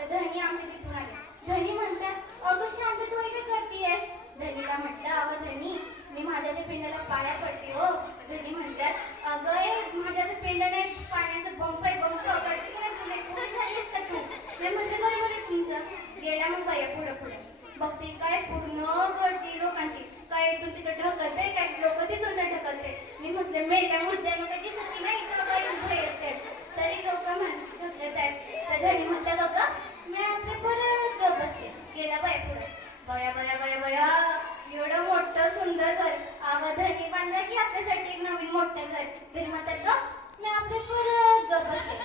तर धनी आमच्या तिथून आले. धनी म्हणतात अगं शांत तू हे काय धनीला म्हटलं अगं धनी मी माझ्या पिंडाला पाया पडते हो धनी म्हणतात अगं ए माझ्याचं पिंड नाही पाण्याचं बंप आहे बंप कळते का तुला कुठे झालीस का तू मी म्हटलं बरोबर आहे तुमचं गेला मग बाया पुढं पुढे बघते काय पूर्ण गर्दी लोकांची काय इथून तिकडे ढकलते काय लोक तिथून ढकलते मी म्हटलं मेल्या मुद्द्या मग काही दिसत नाही तर काही उभे येते तरी लोक म्हणत ढकलत आहेत तर घरी म्हटलं बघा मी आपले परत गप बसते गेला बाया पुढे बया बया बया बया एवढं मोठं सुंदर घर अवधानी बांधलं की आपल्यासाठी एक नवीन मोठं घर. घरी म्हणतात ग मी आपले परत गप बसते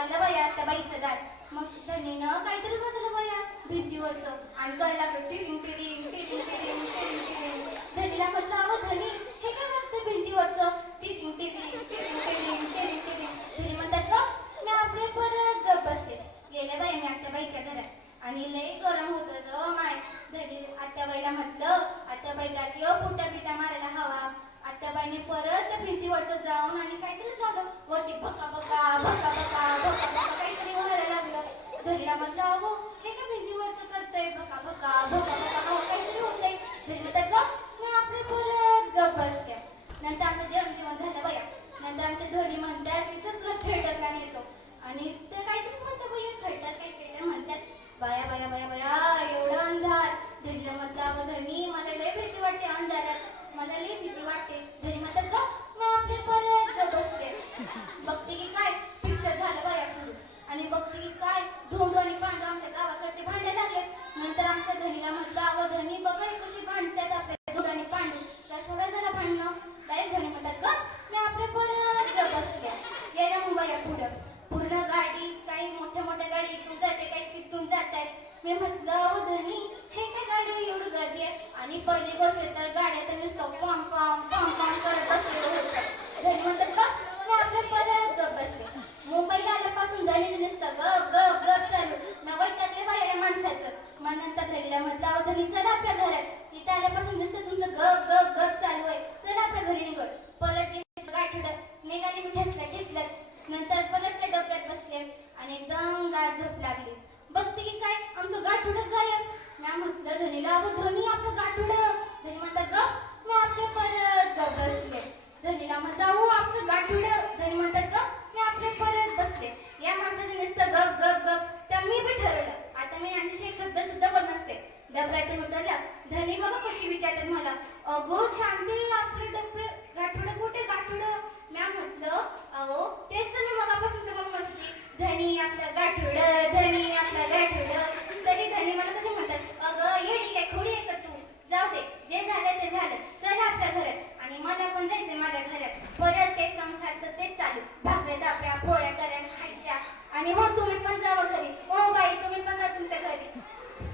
आलं बाई आता बाईचं दार मग धनीनं काहीतरी वाजलं बाया भिंतीवरचं. आणि करायला लागलं टिरिंग टिरिंग टिरिंग टिरिंग टिरिंग टिरिंग धनीला म्हटलं अगं धनी. हे काय वाजतं भिंतीवरचं? टिरिंग टिरिंग टिरिंग टिरिंग टिरिंग टिरिंग धनी म्हणतात ग मी आपले परत गप बसते गेले बाई मी आत्या बाईच्या घरात. आणि लई गरम होत ग माय. धनी आत्याबाईला म्हटलं आत्याबाई जाती हो पुट्या पिट्या मारायला हवा. आत्याबाईने परत त्या भिंतीवरचं जाऊन आणि काहीतरी झालं? वरती बका बका बका बका बका बका काहीतरी व्हायला लागलं. धरीला म्हटलं अगो आणि पहिली गोष्ट तर गाड्याचं नुसतं पॉम पॉम पॉम पॉम करत बसलेलं होतं. म्हणतात परत गप बसले. मुंबईला आल्यापासून धनीचं नुसतं गप गप गप चालू. न वैतागले बाया माणसाचं. मग नंतर धनीला म्हटलं अहो धनी चला आपल्या घरात. इथे आल्यापासून नुसतं तुमचं गप गप गप चालू आहे चला आपल्या घरी निघड परत गेले गाठोडं निघाली मी ठसल्या ठसल्यात नंतर परत त्या डोक्यात बसले आणि एकदम गाठ झोप लागली बघते की काय आमचं गाठोडच गायब मी म्हटलं धनीला अगं धनी आपलं गाठोडं धनी म्हणतात ग मी आपले परत गप बसले. धनीला म्हटलं हो आपलं गाठोडं धनी म्हणतात ग मी आपले परत बसले. या माणसाचं नुसतं गप गप गप. तर मी बी ठरवलं. आता मी यांच्याशी एक शब्द सुद्धा बोल नसते. डबराटून उतरल्या. धनी बघा कशी विचारतात मला. अगो शांती आपलं डबरे